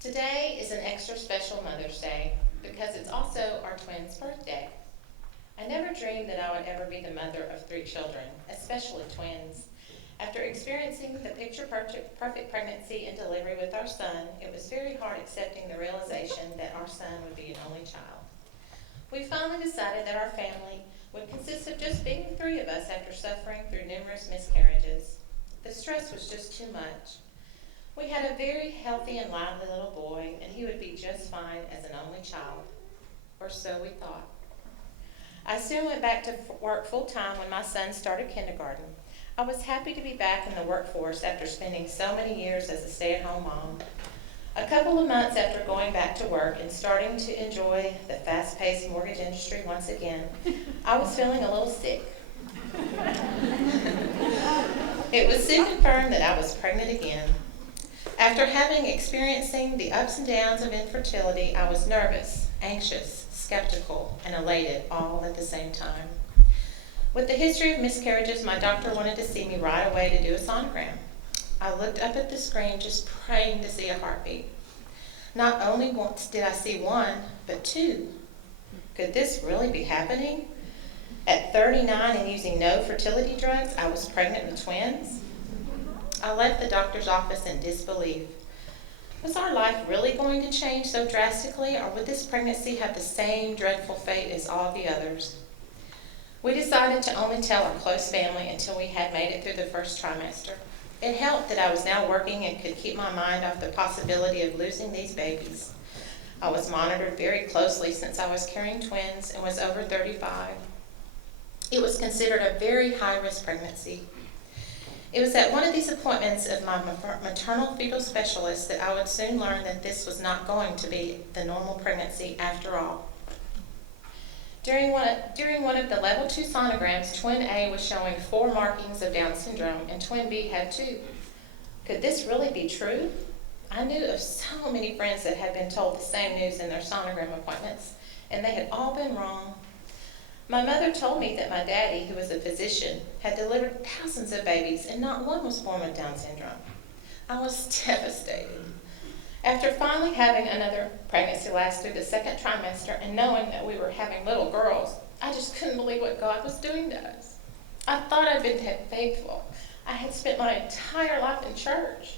Today is an extra special Mother's Day because it's also our twins' birthday. I never dreamed that I would ever be the mother of 3 children, especially twins. After experiencing the picture-perfect pregnancy and delivery with our son, it was very hard accepting the realization that our son would be an only child. We finally decided that our family would consist of just being the 3 of us after suffering through numerous miscarriages. The stress was just too much. We had a very healthy and lively little boy, and he would be just fine as an only child. Or so we thought. I soon went back to work full-time when my son started kindergarten. I was happy to be back in the workforce after spending so many years as a stay-at-home mom. A couple of months after going back to work and starting to enjoy the fast-paced mortgage industry once again, I was feeling a little sick. It was soon confirmed that I was pregnant again. After experiencing the ups and downs of infertility, I was nervous, anxious, skeptical, and elated all at the same time. With the history of miscarriages, my doctor wanted to see me right away to do a sonogram. I looked up at the screen just praying to see a heartbeat. Not only once did I see 1, but 2. Could this really be happening? At 39 and using no fertility drugs, I was pregnant with twins? I left the doctor's office in disbelief. Was our life really going to change so drastically, or would this pregnancy have the same dreadful fate as all the others? We decided to only tell our close family until we had made it through the first trimester. It helped that I was now working and could keep my mind off the possibility of losing these babies. I was monitored very closely since I was carrying twins and was over 35. It was considered a very high-risk pregnancy. It was at one of these appointments of my maternal fetal specialist that I would soon learn that this was not going to be the normal pregnancy after all. During one of the level 2 sonograms, twin A was showing 4 markings of Down syndrome and twin B had 2. Could this really be true? I knew of so many friends that had been told the same news in their sonogram appointments, and they had all been wrong. My mother told me that my daddy, who was a physician, had delivered thousands of babies and not one was born with Down syndrome. I was devastated. After finally having another pregnancy last through the 2nd trimester and knowing that we were having little girls, I just couldn't believe what God was doing to us. I thought I'd been faithful. I had spent my entire life in church.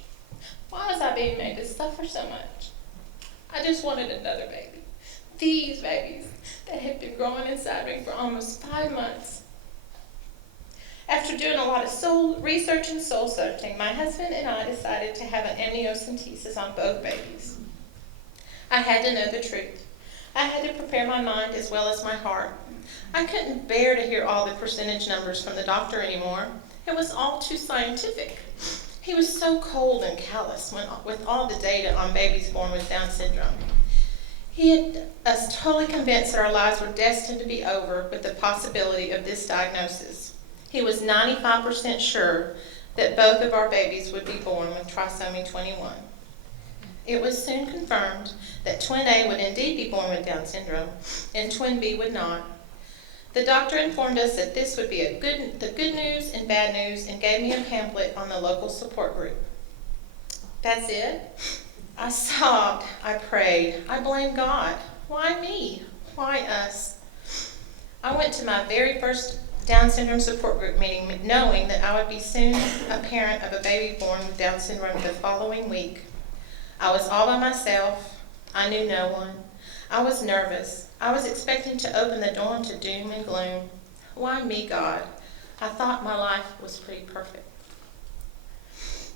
Why was I being made to suffer so much? I just wanted another baby. These babies that had been growing inside me for almost 5 months. After doing a lot of soul research and soul searching, my husband and I decided to have an amniocentesis on both babies. I had to know the truth. I had to prepare my mind as well as my heart. I couldn't bear to hear all the percentage numbers from the doctor anymore. It was all too scientific. He was so cold and callous with all the data on babies born with Down syndrome. He had us totally convinced that our lives were destined to be over with the possibility of this diagnosis. He was 95% sure that both of our babies would be born with trisomy 21. It was soon confirmed that twin A would indeed be born with Down syndrome and twin B would not. The doctor informed us that this would be the good news and bad news and gave me a pamphlet on the local support group. That's it? I sobbed, I prayed, I blamed God. Why me? Why us? I went to my very first Down syndrome support group meeting knowing that I would be soon a parent of a baby born with Down syndrome the following week. I was all by myself. I knew no one. I was nervous. I was expecting to open the door to doom and gloom. Why me, God? I thought my life was pretty perfect.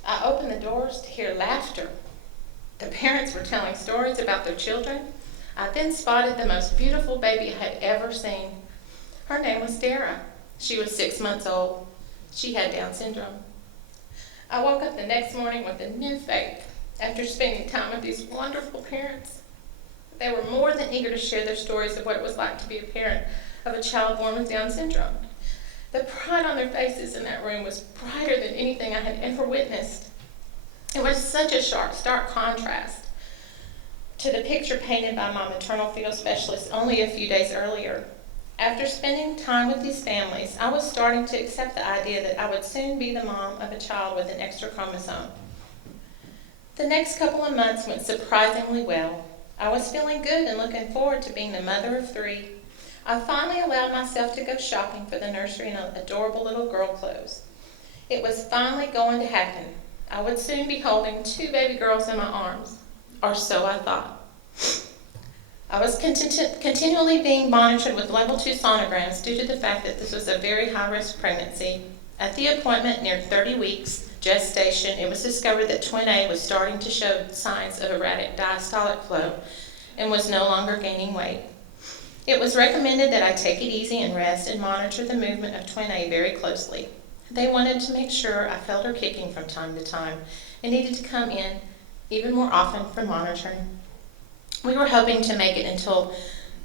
I opened the doors to hear laughter. The parents were telling stories about their children. I then spotted the most beautiful baby I had ever seen. Her name was Dara. She was 6 months old. She had Down syndrome. I woke up the next morning with a new faith after spending time with these wonderful parents. They were more than eager to share their stories of what it was like to be a parent of a child born with Down syndrome. The pride on their faces in that room was brighter than anything I had ever witnessed. It was such a stark contrast to the picture painted by my maternal fetal specialist only a few days earlier. After spending time with these families, I was starting to accept the idea that I would soon be the mom of a child with an extra chromosome. The next couple of months went surprisingly well. I was feeling good and looking forward to being the mother of 3. I finally allowed myself to go shopping for the nursery in adorable little girl clothes. It was finally going to happen. I would soon be holding 2 baby girls in my arms, or so I thought. I was continually being monitored with level 2 sonograms due to the fact that this was a very high-risk pregnancy. At the appointment near 30 weeks gestation, it was discovered that twin A was starting to show signs of erratic diastolic flow and was no longer gaining weight. It was recommended that I take it easy and rest and monitor the movement of twin A very closely. They wanted to make sure I felt her kicking from time to time and needed to come in even more often for monitoring. We were hoping to make it until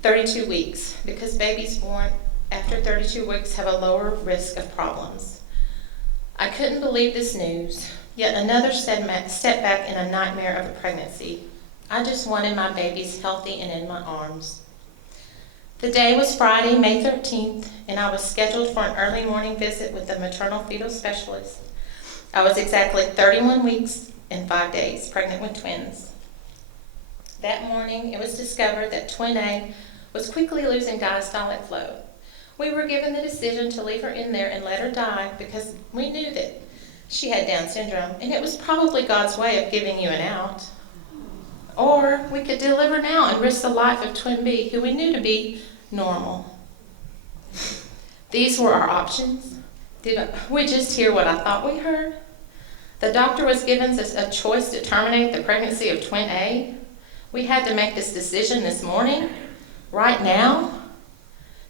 32 weeks because babies born after 32 weeks have a lower risk of problems. I couldn't believe this news, yet another setback in a nightmare of a pregnancy. I just wanted my babies healthy and in my arms. The day was Friday, May 13th, and I was scheduled for an early morning visit with the maternal fetal specialist. I was exactly 31 weeks and 5 days pregnant with twins. That morning, it was discovered that twin A was quickly losing diastolic flow. We were given the decision to leave her in there and let her die because we knew that she had Down syndrome, and it was probably God's way of giving you an out. Or we could deliver now and risk the life of twin B, who we knew to be normal. These were our options. Did we just hear what I thought we heard? The doctor was given us a choice to terminate the pregnancy of twin A. We had to make this decision this morning, right now.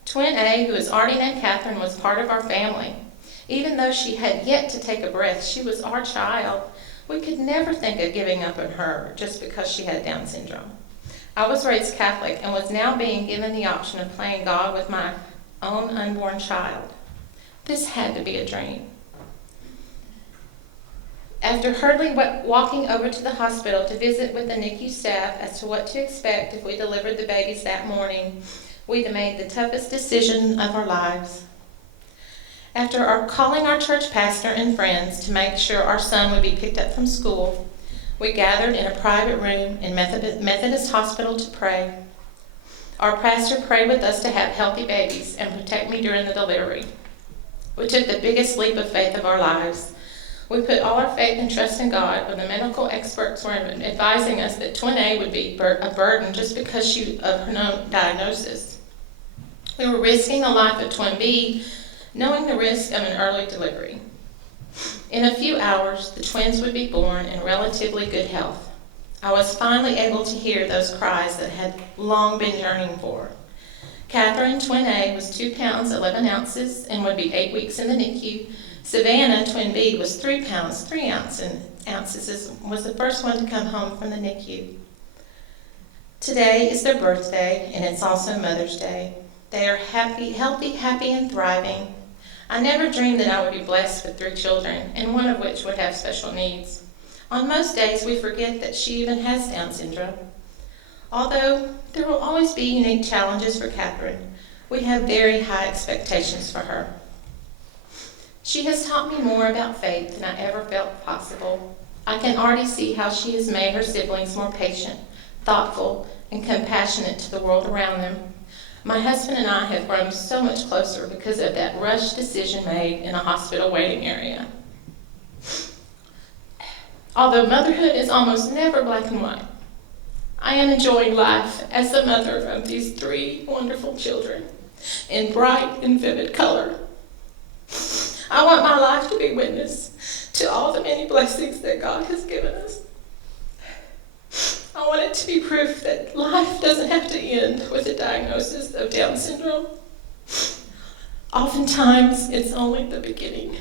Twin A, who is already named Catherine, was part of our family. Even though she had yet to take a breath, she was our child. We could never think of giving up on her just because she had Down syndrome. I was raised Catholic and was now being given the option of playing God with my own unborn child. This had to be a dream. After hurriedly walking over to the hospital to visit with the NICU staff as to what to expect if we delivered the babies that morning, we made the toughest decision of our lives. After calling our church pastor and friends to make sure our son would be picked up from school, we gathered in a private room in Methodist Hospital to pray. Our pastor prayed with us to have healthy babies and protect me during the delivery. We took the biggest leap of faith of our lives. We put all our faith and trust in God when the medical experts were advising us that twin A would be a burden just because of her known diagnosis. We were risking the life of twin B, knowing the risk of an early delivery. In a few hours, the twins would be born in relatively good health. I was finally able to hear those cries that had long been yearning for. Catherine, twin A, was 2 pounds 11 ounces and would be 8 weeks in the NICU. Savannah, twin B, was 3 pounds 3 ounces, was the first one to come home from the NICU. Today is their birthday, and it's also Mother's Day. They are healthy, happy, and thriving. I never dreamed that I would be blessed with 3 children, and one of which would have special needs. On most days, we forget that she even has Down syndrome. Although there will always be unique challenges for Catherine, we have very high expectations for her. She has taught me more about faith than I ever felt possible. I can already see how she has made her siblings more patient, thoughtful, and compassionate to the world around them. My husband and I have grown so much closer because of that rushed decision made in a hospital waiting area. Although motherhood is almost never black and white, I am enjoying life as the mother of these 3 wonderful children in bright and vivid color. I want my life to be witness to all the many blessings that God has given us. I want it to be proof that life doesn't have to end with a diagnosis of Down syndrome. Oftentimes, it's only the beginning.